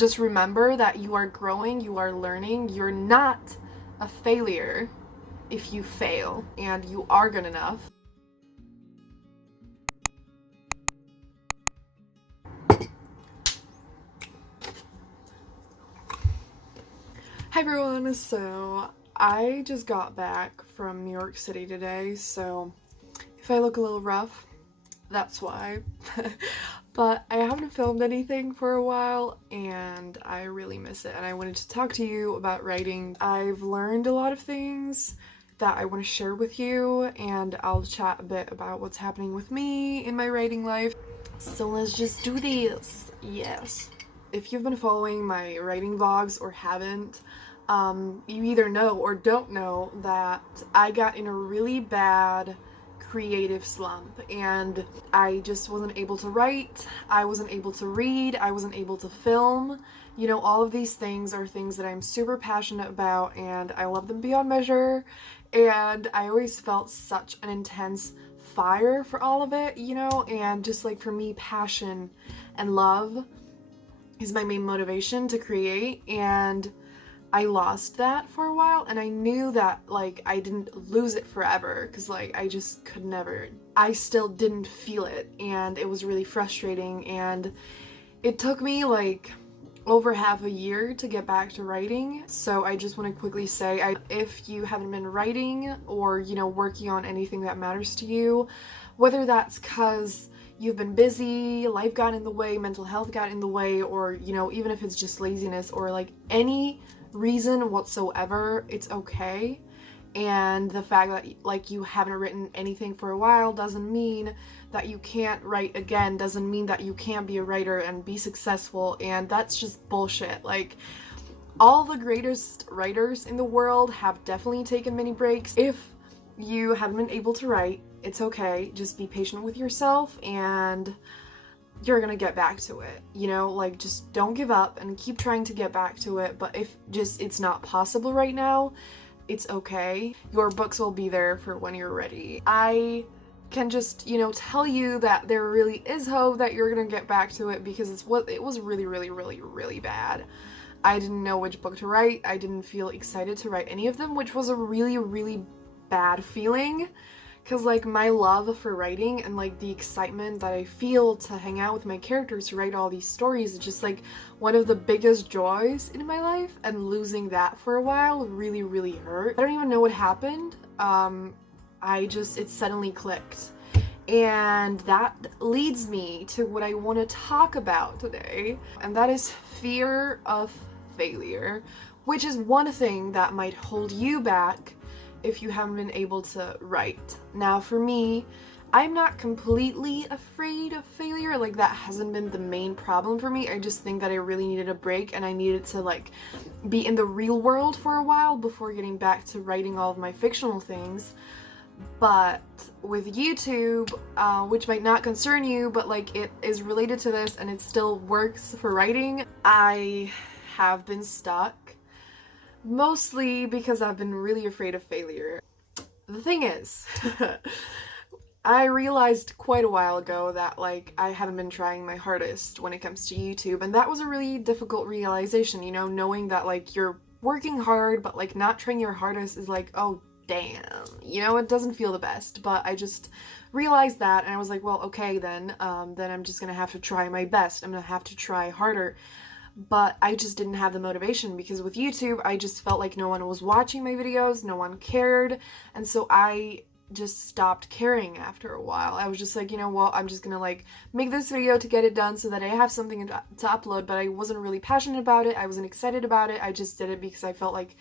Just remember that you are growing, you are learning, you're not a failure if you fail, and you are good enough. Hi everyone, so I just got back from New York City today, so if I look a little rough, that's why. But I haven't filmed anything for a while and I really miss it, and I wanted to talk to you about writing. I've learned a lot of things that I want to share with you, and I'll chat a bit about what's happening with me in my writing life. So let's just do this. Yes. If you've been following my writing vlogs or haven't, you either know or don't know that I got in a really bad creative slump and I just wasn't able to write, I wasn't able to read, I wasn't able to film. You know, all of these things are things that I'm super passionate about and I love them beyond measure, and I always felt such an intense fire for all of it, you know, and just like for me, passion and love is my main motivation to create, and I lost that for a while, and I knew that like I didn't lose it forever because like I just could never. I still didn't feel it and it was really frustrating, and it took me like over half a year to get back to writing. So I just want to quickly say, if you haven't been writing or, you know, working on anything that matters to you, whether that's because you've been busy, life got in the way, mental health got in the way, or, you know, even if it's just laziness or like any reason whatsoever, it's okay. And the fact that like you haven't written anything for a while doesn't mean that you can't write again, doesn't mean that you can't be a writer and be successful, and that's just bullshit. Like, all the greatest writers in the world have definitely taken mini breaks. If you haven't been able to write, it's okay. Just be patient with yourself and you're gonna get back to it, you know, like just don't give up and keep trying to get back to it. But if just it's not possible right now, it's okay. Your books will be there for when you're ready. I can just, you know, tell you that there really is hope that you're gonna get back to it, because it was really, really, really, really bad. I didn't know which book to write. I didn't feel excited to write any of them, which was a really, really bad feeling. Because like my love for writing and like the excitement that I feel to hang out with my characters to write all these stories is just like one of the biggest joys in my life, and losing that for a while really, really hurt. I don't even know what happened. It suddenly clicked. And that leads me to what I want to talk about today, and that is fear of failure, which is one thing that might hold you back if you haven't been able to write. Now for me, I'm not completely afraid of failure, like that hasn't been the main problem for me. I just think that I really needed a break and I needed to like be in the real world for a while before getting back to writing all of my fictional things. But with YouTube, which might not concern you, but like it is related to this and it still works for writing, I have been stuck. Mostly because I've been really afraid of failure. The thing is, I realized quite a while ago that like I haven't been trying my hardest when it comes to YouTube, and that was a really difficult realization, you know, knowing that like you're working hard but like not trying your hardest is like, oh damn, you know, it doesn't feel the best. But I just realized that and I was like, well, okay then I'm just gonna have to try my best. I'm gonna have to try harder. But I just didn't have the motivation, because with YouTube, I just felt like no one was watching my videos, no one cared, and so I just stopped caring after a while. I was just like, you know what, I'm just gonna like make this video to get it done so that I have something to upload, but I wasn't really passionate about it, I wasn't excited about it, I just did it because I felt like,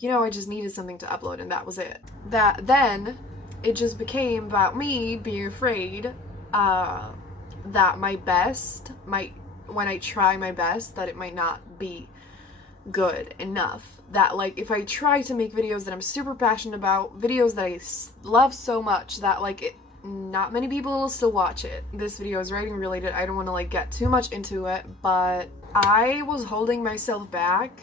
you know, I just needed something to upload, and that was it. Then it just became about me being afraid that my best might, when I try my best, that it might not be good enough. That like if I try to make videos that I'm super passionate about, videos that I love so much, that like not many people will still watch it. This video is writing related, I don't want to like get too much into it, but I was holding myself back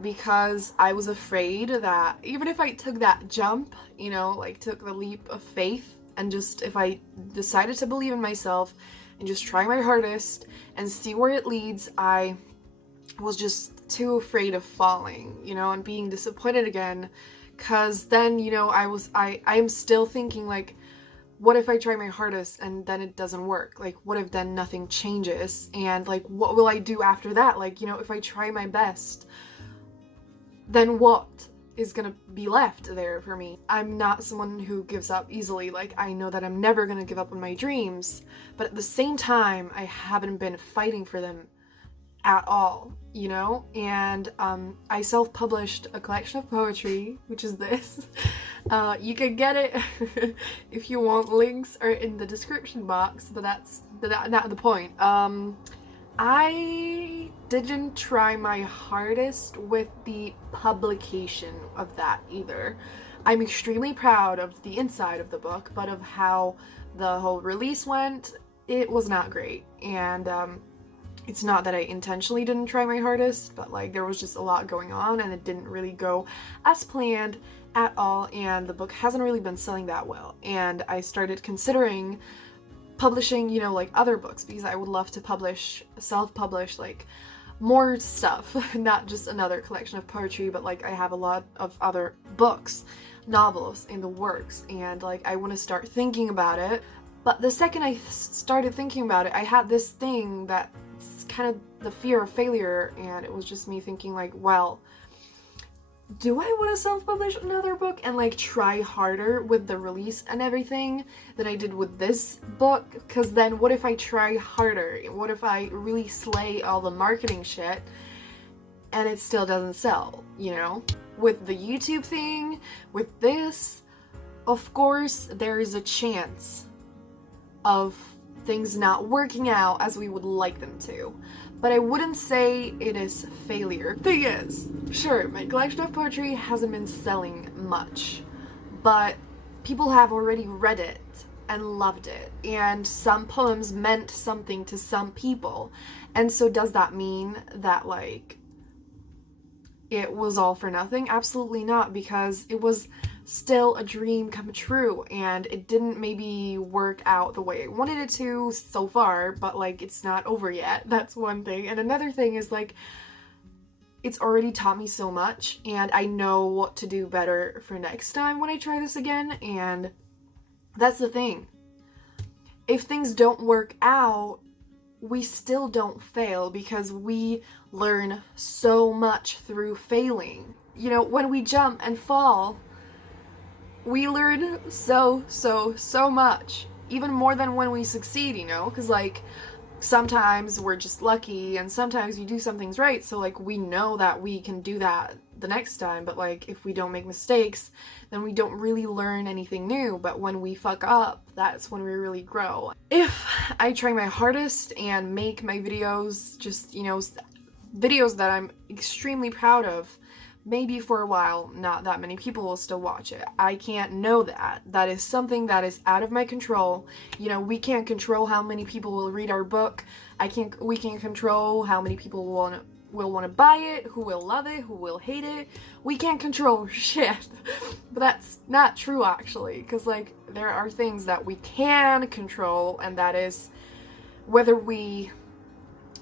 because I was afraid that even if I took that jump, you know, like took the leap of faith, and just if I decided to believe in myself and just try my hardest and see where it leads, I was just too afraid of falling, you know, and being disappointed again, because then, you know, I am still thinking, like, what if I try my hardest and then it doesn't work? Like, what if then nothing changes? And, like, what will I do after that? Like, you know, if I try my best, then what is gonna be left there for me? I'm not someone who gives up easily. Like, I know that I'm never gonna give up on my dreams, but at the same time, I haven't been fighting for them at all, you know? And I self-published a collection of poetry, which is this. You can get it if you want. Links are in the description box, but that's not the point. I didn't try my hardest with the publication of that either. I'm extremely proud of the inside of the book, but of how the whole release went, it was not great. And it's not that I intentionally didn't try my hardest, but like there was just a lot going on and it didn't really go as planned at all, and the book hasn't really been selling that well. And I started considering publishing, you know, like other books, because I would love to self-publish like more stuff, not just another collection of poetry, but like I have a lot of other books, novels in the works, and like I want to start thinking about it. But the second I started thinking about it, I had this thing that's kind of the fear of failure, and it was just me thinking like, well, do I want to self-publish another book and like try harder with the release and everything than I did with this book? Because then what if I try harder? What if I really slay all the marketing shit and it still doesn't sell, you know? With the YouTube thing, with this, of course, there is a chance of things not working out as we would like them to. But I wouldn't say it is failure. Thing is, sure, my collection of poetry hasn't been selling much, but people have already read it and loved it, and some poems meant something to some people. And so does that mean that like it was all for nothing? Absolutely not, because it was still a dream come true, and it didn't maybe work out the way I wanted it to so far, but like it's not over yet. That's one thing. And another thing is like it's already taught me so much, and I know what to do better for next time when I try this again. And that's the thing. If things don't work out, we still don't fail, because we learn so much through failing. You know, when we jump and fall, we learn so much, even more than when we succeed, you know, because like sometimes we're just lucky and sometimes we do some things right, so like we know that we can do that the next time. But like if we don't make mistakes, then we don't really learn anything new. But when we fuck up, that's when we really grow. If I try my hardest and make my videos just, you know, videos that I'm extremely proud of, maybe for a while not that many people will still watch it. I can't know that. That is something that is out of my control. You know, we can't control how many people will read our book. We can't control how many people will want to buy it, who will love it, who will hate it. We can't control shit. But that's not true, actually, because like there are things that we can control, and that is whether we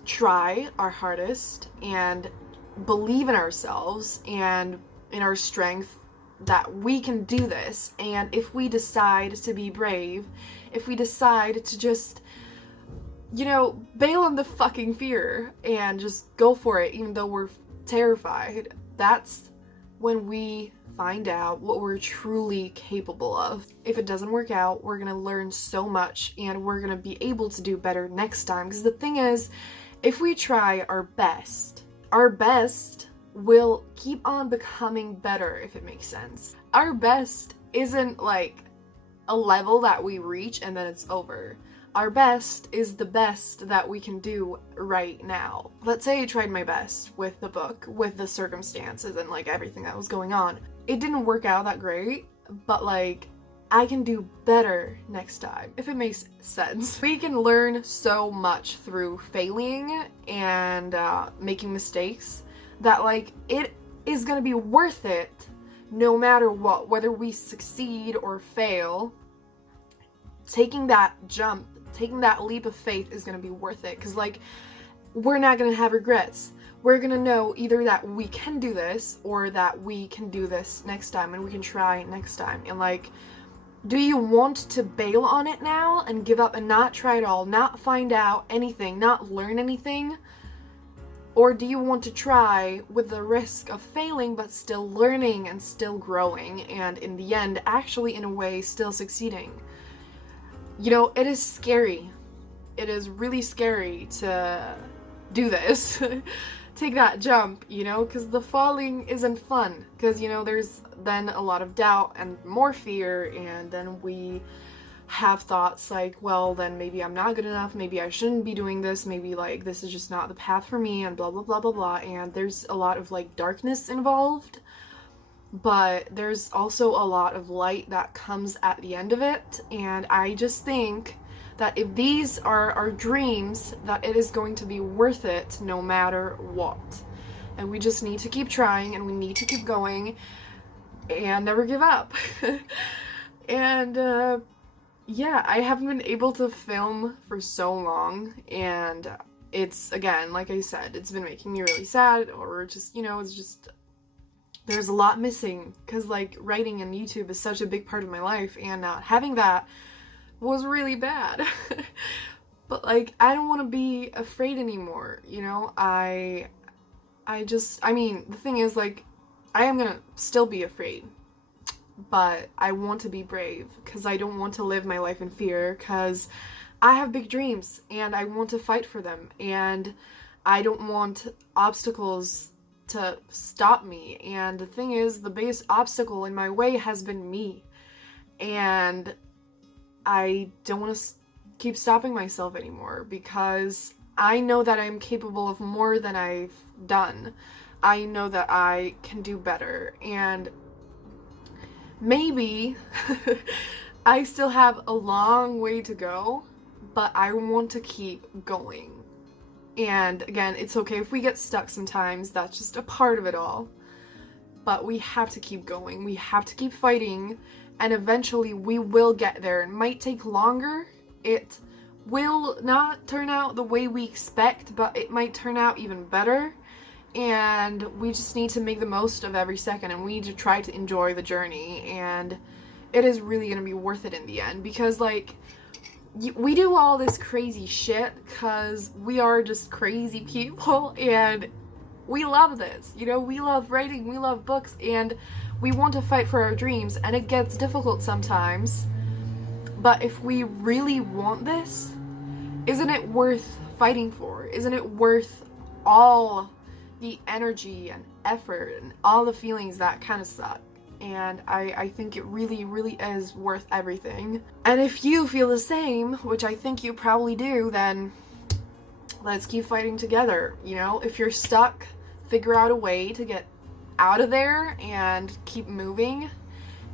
try our hardest and believe in ourselves and in our strength that we can do this. And if we decide to be brave, if we decide to just, you know, bail on the fucking fear and just go for it even though we're terrified, that's when we find out what we're truly capable of. If it doesn't work out, we're gonna learn so much, and we're gonna be able to do better next time. Because the thing is, if we try our best will keep on becoming better, if it makes sense. Our best isn't like a level that we reach and then it's over. Our best is the best that we can do right now. Let's say I tried my best with the book, with the circumstances and like everything that was going on. It didn't work out that great, but like I can do better next time, if it makes sense. We can learn so much through failing and making mistakes, that like it is gonna be worth it no matter what, whether we succeed or fail. Taking that jump, taking that leap of faith is gonna be worth it, because like we're not gonna have regrets. we're gonna know either that we can do this or that we can do this next time and we can try next time. And like, do you want to bail on it now and give up and not try at all, not find out anything, not learn anything? Or do you want to try with the risk of failing but still learning and still growing and in the end actually in a way still succeeding? You know, it is scary. It is really scary to do this. Take that jump, you know, because the falling isn't fun. Because, you know, there's then a lot of doubt and more fear, and then we have thoughts like, well, then maybe I'm not good enough, maybe I shouldn't be doing this, maybe like this is just not the path for me, and blah blah blah blah blah. And there's a lot of like darkness involved, but there's also a lot of light that comes at the end of it. And I just think that if these are our dreams, that it is going to be worth it no matter what. And we just need to keep trying, and we need to keep going and never give up. And yeah, I haven't been able to film for so long, and it's, again, like I said, it's been making me really sad, or just, you know, it's just, there's a lot missing, because like writing and YouTube is such a big part of my life, and not having that was really bad. But like, I don't want to be afraid anymore, you know? I mean, the thing is, like, I am gonna still be afraid, but I want to be brave, because I don't want to live my life in fear, because I have big dreams, and I want to fight for them, and I don't want obstacles to stop me. And the thing is, the biggest obstacle in my way has been me, and I don't want to keep stopping myself anymore, because I know that I'm capable of more than I've done. I know that I can do better, and maybe I still have a long way to go, but I want to keep going. And again, it's okay if we get stuck sometimes, that's just a part of it all. But we have to keep going, we have to keep fighting, and eventually we will get there. It might take longer, it will not turn out the way we expect, but it might turn out even better. And we just need to make the most of every second, and we need to try to enjoy the journey, and it is really going to be worth it in the end, because like, we do all this crazy shit because we are just crazy people, and we love this, you know, we love writing, we love books, and we want to fight for our dreams, and it gets difficult sometimes, but if we really want this, isn't it worth fighting for? Isn't it worth all the energy and effort and all the feelings that kind of suck? And I think it really, really is worth everything. And if you feel the same, which I think you probably do, then let's keep fighting together, you know? If you're stuck, figure out a way to get out of there and keep moving.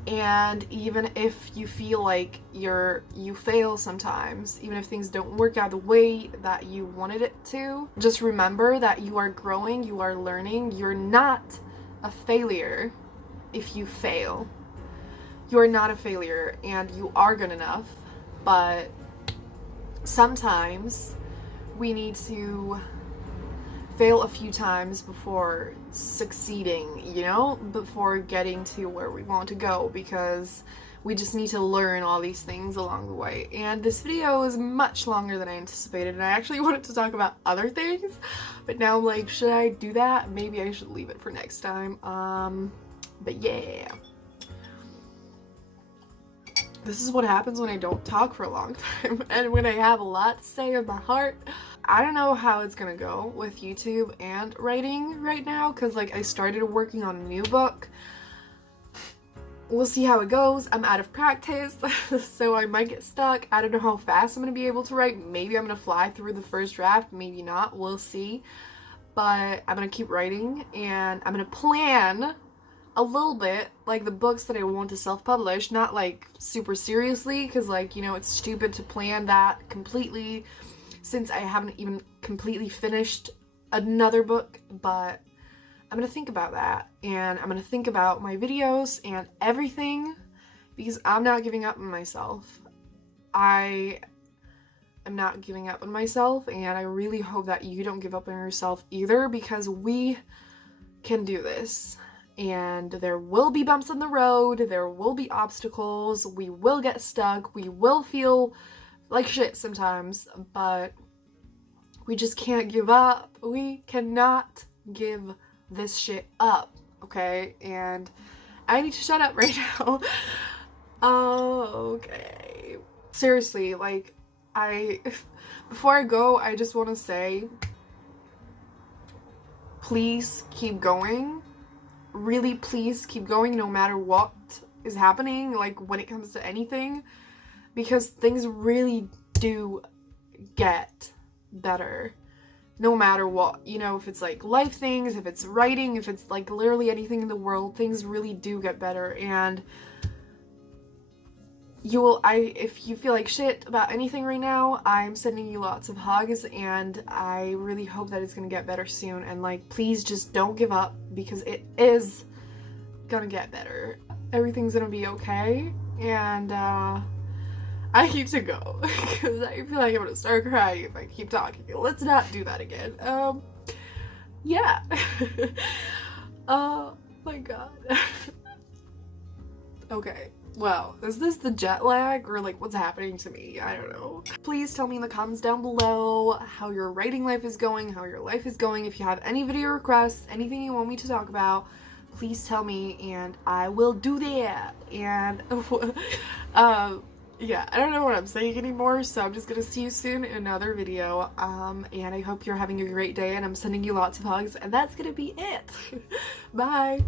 And even if you feel like you fail sometimes, even if things don't work out the way that you wanted it to, just remember that you are growing, you are learning, you're not a failure if you fail. You are not a failure, and you are good enough, but sometimes we need to fail a few times before succeeding, you know, before getting to where we want to go, because we just need to learn all these things along the way. And this video is much longer than I anticipated, and I actually wanted to talk about other things, but now I'm like, should I do that? Maybe I should leave it for next time. But yeah. This is what happens when I don't talk for a long time, and when I have a lot to say in my heart. I don't know how it's gonna go with YouTube and writing right now, because like, I started working on a new book. We'll see how it goes. I'm out of practice, so I might get stuck. I don't know how fast I'm gonna be able to write. Maybe I'm gonna fly through the first draft, maybe not, we'll see. But I'm gonna keep writing, and I'm gonna plan a little bit, like the books that I want to self-publish, not like super seriously, because like, you know, it's stupid to plan that completely since I haven't even completely finished another book. But I'm gonna think about that, and I'm gonna think about my videos and everything, because I'm not giving up on myself. I am not giving up on myself, and I really hope that you don't give up on yourself either, because we can do this. And there will be bumps in the road, there will be obstacles, we will get stuck, we will feel like shit sometimes, but we just can't give up. We cannot give this shit up, okay? And I need to shut up right now. Okay. Seriously, like, before I go, I just want to say, please keep going. Really, please keep going no matter what is happening, like, when it comes to anything, because things really do get better no matter what. You know, if it's like life things, if it's writing, if it's like literally anything in the world, things really do get better. And if you feel like shit about anything right now, I'm sending you lots of hugs, and I really hope that it's gonna get better soon. And like, please just don't give up, because it is gonna get better. Everything's gonna be okay. And I need to go because I feel like I'm gonna start crying if I keep talking. Let's not do that again. Yeah. Oh my god. Okay. Well, is this the jet lag, or like what's happening to me? I don't know. Please tell me in the comments down below how your writing life is going, how your life is going. If you have any video requests, anything you want me to talk about, please tell me and I will do that. And yeah, I don't know what I'm saying anymore, so I'm just gonna see you soon in another video. And I hope you're having a great day, and I'm sending you lots of hugs, and that's gonna be it. Bye.